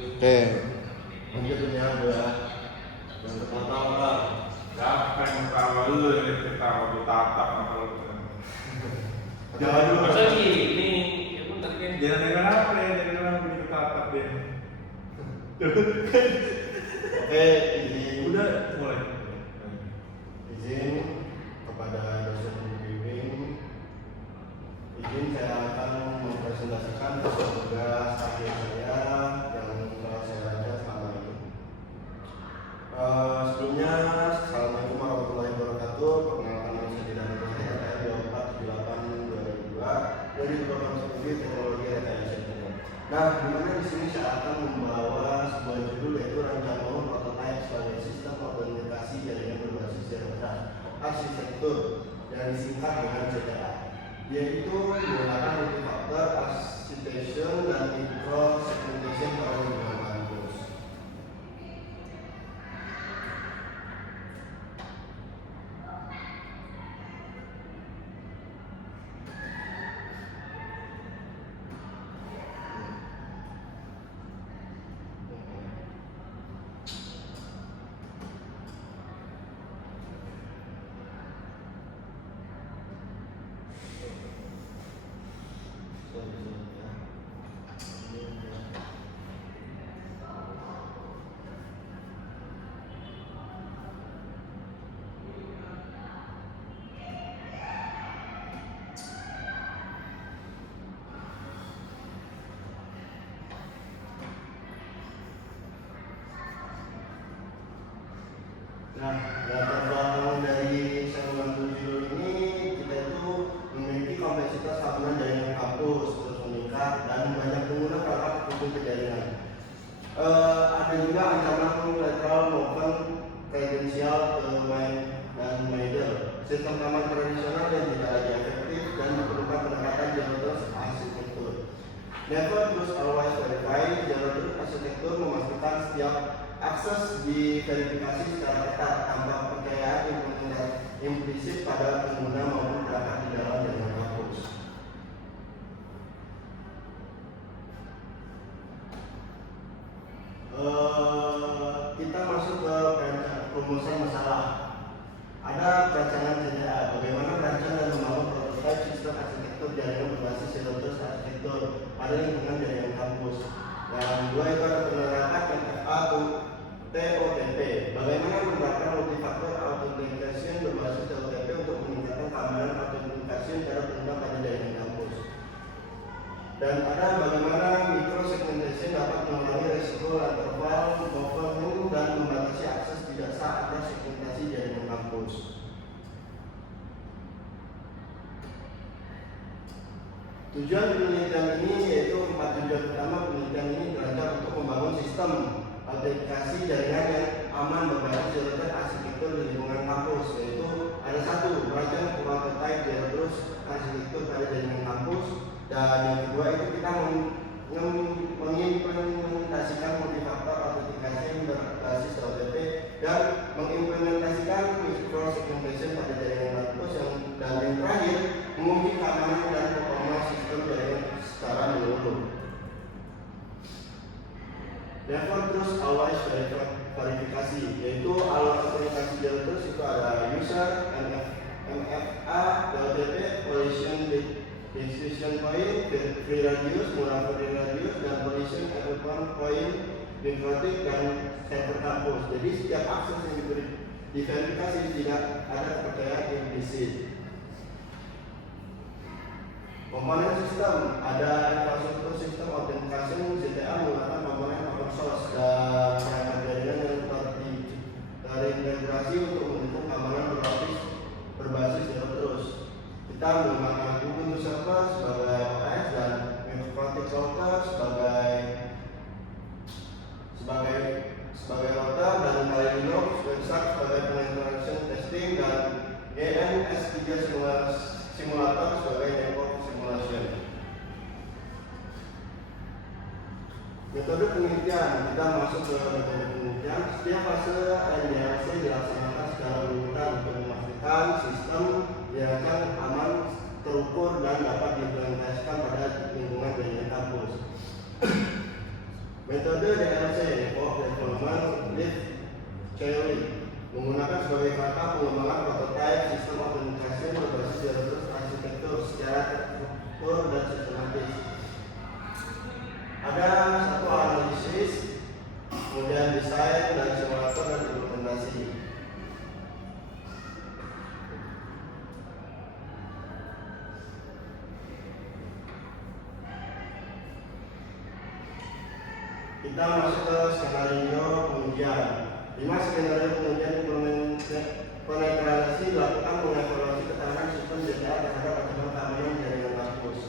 Oke, lanjut dunia dua. Yang pertama, Siapa yang ketawa lu ini ketawa ditatap sama lu? jangan dulu. Masa gini, ya bentar kan. Jangan dengar apa ya, jangan dengar apa ditatap dia. Oke, izin. Udah mulai. Izin kepada dosen pembimbing. Izin saya akan mempresentasikan tugas akhir saya yang telah saya baca selama ini. Sebelumnya, assalamualaikum warahmatullahi wabarakatuh. Perkenalkan nama saya Didan Ibrahim, RKM 2478/2002 dari Program Studi Teknologi Rekayasa Internet. Nah, dimana di sini saya akan membawa sebuah judul yaitu Rancangan Umum Prototipe sebagai Sistem Autentikasi Jaringan Berbasis Zero Trust Arsitektur yang disingkat dengan CTA, yaitu menggunakan multifaktor authentication dan micro-segmentation pada lingkungan kampus. Nah, latar belakang dari saya mengambil judul ini, kita itu memiliki kompleksitas keamanan jaringan kampus terus meningkat dan banyak pengguna perangkat hukum jaringan. Ada juga ancaman lateral maupun kredensial ke main dan middle. Sistem keamanan tradisional yang tidak lagi efektif dan diperlukan pendekatan zero trust arsitektur. Never trust always verify. Zero trust arsitektur memastikan setiap akses diverifikasi secara ketat tanpa kepercayaan implisit pada pengguna maupun perangkat di dalam jaringan kampus. Kita masuk ke rumusan masalah. Ada perancangan CTA, bagaimana merancang dan membangun prototipe sistem arsitektur jaringan berbasis zero trust arsitektur pada lingkungan jaringan kampus. Yang kedua itu ada penerapan MFA TOTP. Bagaimana menerapkan multifaktor authentication berbasis TOTP untuk meningkatkan keamanan autentikasi secara pengguna pada jaringan kampus. Dan ada bagaimana micro-segmentation dapat mengurangi risiko lateral overload dan membatasi akses tidak sah atas segmentasi jaringan kampus. Tujuan penelitian ini yaitu 4 tujuan utama. Penelitian ini dirancang untuk membangun sistem autentikasi jaringan yang aman berbasis zero trust arsitektur di lingkungan kampus, yaitu ada satu, merancang prototipe zero trust arsitektur pada jaringan kampus, dan yang kedua itu kita mengimplementasikan multifaktor autentikasi yang berbasis OTP dan mengimplementasikan micro-segmentation pada jaringan kampus, dan yang terakhir menguji keamanan dan performa sistem jaringan secara menyeluruh. Never trust always verifikasi, yaitu alat autentikasi zero trust itu ada user, MFA, OTP, collision decision point, free radius, murah free radius, dan collision open point, bifrotic, dan server kampus. Jadi setiap akses yang diverifikasi tidak ada kepercayaan implisit. Komponen sistem ada infrastruktur sistem authentication CTA menggunakan komponen open source dan perangkat jaringan yang terintegrasi untuk mendukung keamanan berbasis zero trust. Kita menggunakan Ubuntu Server sebagai OS dan Microtik Router sebagai router, dan Kali Linux sebagai penetration testing, dan ENS3 simulator sebagai network simulation. Metode penelitian, kita masuk ke metode penelitian. Setiap fase NDLC dilaksanakan secara berurutan untuk memastikan sistem dirancang aman, terukur, dan dapat diimplementasikan pada lingkungan jaringan kampus. Metode DLC, Development Lead Theory, menggunakan sebagai kata pengembangan prototipe sistem organisasi berbasis zero trust arsitektur secara terstruktur dan sistematis. Ada satu analisis, kemudian desain dan simulator dan implementasi. Kita masuk ke skenario pengujian. 5 skenario pengujian penetrasi dilakukan mengevaluasi ketahanan sistem JDA terhadap ancaman keamanan jaringan kampus,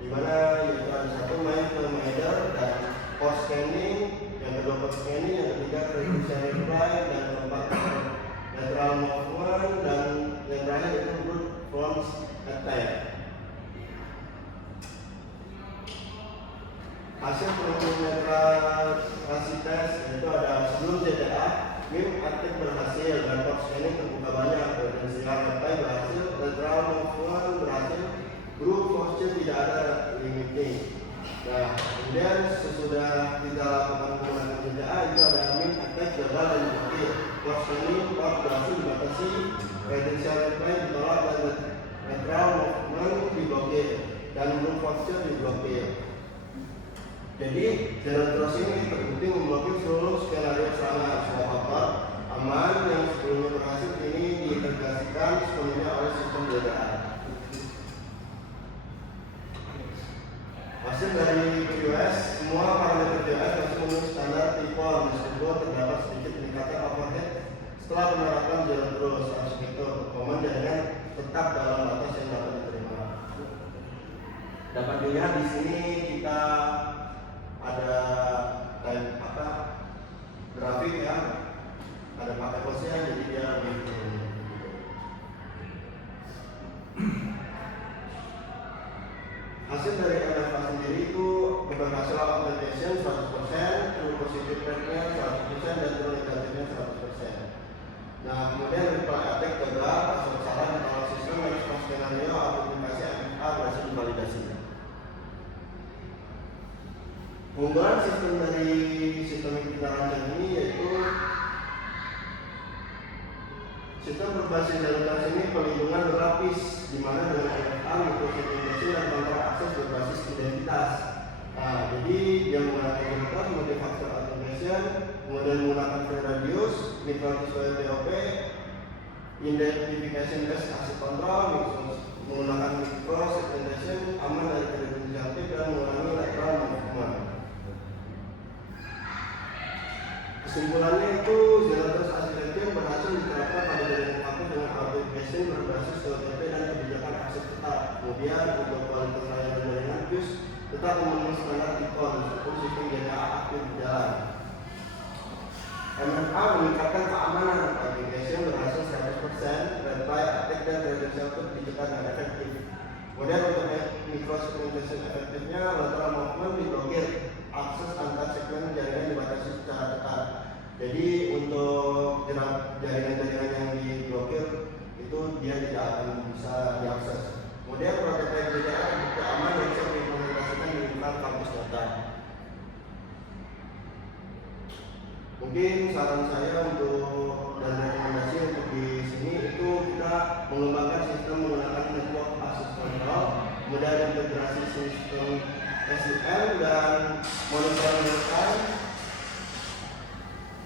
di mana yaitu ada satu main ke header dan post scanning, yang kedua post scanning, yang ketiga credential reply, dan keempat lateral movement, dan yang terakhir itu brute force attack. Hasil penetrasi tes itu ada sebelum JDA, MIM aktif berhasil dan post scanning terbuka banyak, kredensial reply berhasil, lateral movement berhasil, brute force tidak ada limiting. Nah, kemudian sesudah kita lakukan penggunaan JDA itu ada MIM aktif gagal dan diblokir, post scanning berhasil dibatasi, kredensial reply ditolak dan lateral movement diblokir dan brute force diblokir. Jadi, zero trust ini terbukti memblokir seluruh skenario serangan semua faktor aman yang sebelumnya berhasil ini diintegrasikan sepenuhnya oleh sistem JDA. Hasil dari QoS, semua parameter QoS masih memenuhi standar T4 meskipun terdapat sedikit peningkatan overhead setelah penerapan zero trust arsitektur performa jaringan tetap dalam batas yang dapat diterima. Dapat dilihat di sini kita ada grafik ya, ada pakai posnya, jadi dia lebih hasil dari MFA sendiri itu berhasil authentication 100%, true positive rate-nya 100% dan true negatifnya 100%. Nah, kemudian reply attack gagal, asal salah di dalam sistem respons skenario autentikasi MFA berhasil divalidasi. Keunggulan sistem dari sistem yang kita rancang ini yaitu sistem berbasis zero trust ini perlindungan berlapis, di mana dengan MFA, microsegmentation dan kontrol akses berbasis identitas. Nah, jadi dia menggunakan identitas, multi-factor authentication, kemudian menggunakan free radius, micro-square DOP, identification based access control, menggunakan micro-segmentation, aman dari credential dan mengurangi lateral movement. Kesimpulannya itu zero trust arsitektur berhasil diterapkan pada jaringan kampus dengan authentication berbasis OTP dan kebijakan akses tetap. Kemudian untuk kualitas layanan jaringan BIOS tetap memenuhi standar ICON meskipun sistem JDA aktif berjalan. MFA meningkatkan keamanan, authentication berhasil 100%, reply attack dan credential dicepat dan efektif. Kemudian untuk microsegmentation efektifnya, lateral movement diblokir, akses antar segmen jaringan dibatasi secara ketat. Jadi untuk jaringan-jaringan yang diblokir itu dia tidak akan bisa diakses. Kemudian prototipe JDA terbukti aman dan bisa diimplementasikan di lingkungan kampus data. Mungkin saran saya untuk dan rekomendasi untuk di sini itu kita mengembangkan sistem menggunakan network access control, kemudian integrasi sistem SIM dan monitoring real-time,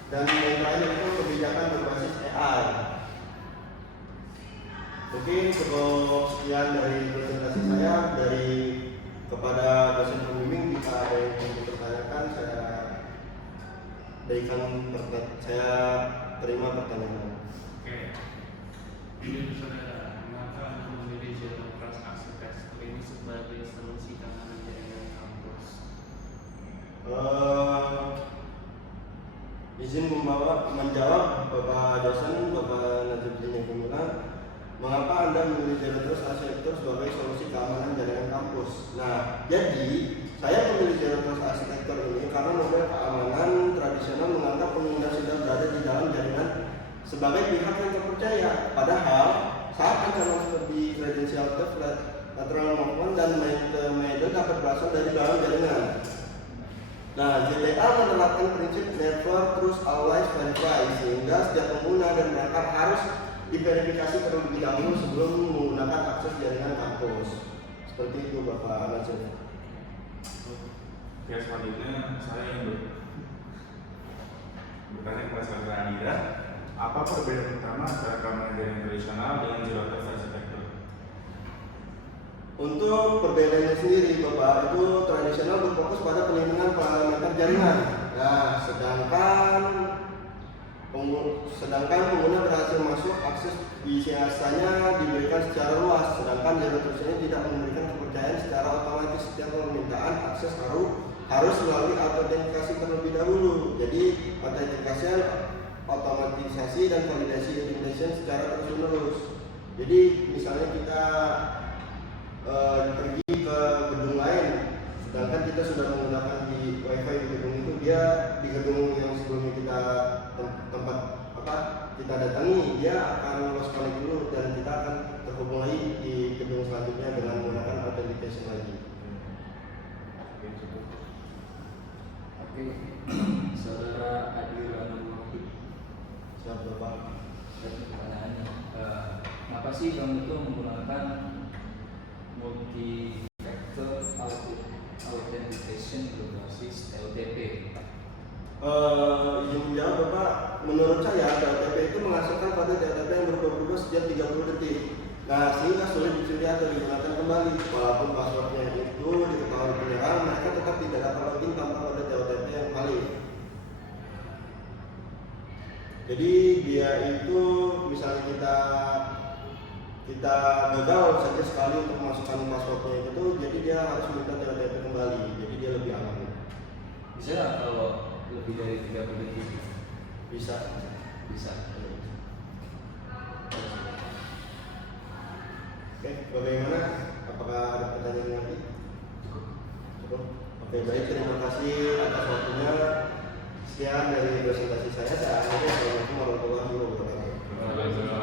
dan yang terakhir itu kebijakan berbasis AI. Mungkin cukup sekian dari presentasi saya. Dari kepada dosen pembimbing, jika ada yang ingin dipertanyakan, saya terima pertanyaan. Oke. Jadi saudara, mengapa Anda memilih zero trust arsitektur ini sebagai solusi keamanan jaringan kampus? Izin menjawab Bapak dosen, Bapak Najibudin Gumilang, mengapa Anda memilih zero trust arsitektur sebagai solusi keamanan jaringan kampus? Nah, jadi saya memilih zero trust arsitektur ini karena model keamanan tradisional menganggap pengguna sudah berada di dalam jaringan sebagai pihak yang terpercaya. Padahal saat ancaman seperti credential theft, lateral movement, dan middle dapat berasal dari dalam jaringan. Nah, JTA menerapkan prinsip never trust always verify, sehingga setiap pengguna dan perangkat harus diverifikasi terlebih dahulu sebelum menggunakan akses jaringan kampus. Seperti itu Bapak Nasir. Oke, selanjutnya saya yang bertanya kepada saudara Anida, apa perbedaan utama antara keamanan jaringan tradisional dengan zero trust architecture? Untuk perbedaannya sendiri Bapak, itu tradisional berfokus pada pelindungan parameter jaringan. Nah, sedangkan pengguna berhasil masuk, akses biasanya diberikan secara luas, sedangkan zero trust ini tidak memberikan kepercayaan secara otomatis. Setiap permintaan akses harus melalui autentikasi terlebih dahulu. Jadi autentikasi, otomatisasi dan validasi integration secara terus-menerus. Jadi misalnya kita pergi ke gedung lain, sedangkan kita sudah menggunakan di wifi di gedung itu, dia di gedung yang sebelumnya kita datangi, dia akan lost connect dulu dan kita akan terhubung lagi di gedung selanjutnya dengan menggunakan authentication lagi. Oke, saudara Adira Wahid. Siap Bapak. Pertanyaannya, kenapa sih kamu itu menggunakan multi-factor authentication berbasis LTP? Izin menjawab Bapak, menurut saya LTP itu menghasilkan kode LTP yang berubah-ubah setiap 30 detik. Nah, sehingga sulit dicuri atau digunakan kembali. Walaupun passwordnya itu diketahui penyerang, mereka tetap tidak dapat login tanpa kode LTP yang valid. Jadi dia itu misalnya kita gagal saja sekali untuk memasukkan passwordnya itu, jadi dia harus minta LTP kembali. Jadi dia lebih aman. Bisa nggak kalau lebih dari 30 detik? Bisa. Oke, bagaimana? Apakah ada pertanyaan lagi? Cukup. Oke, baik. Terima kasih atas waktunya. Sekian dari presentasi saya. Assalamualaikum warahmatullahi wabarakatuh.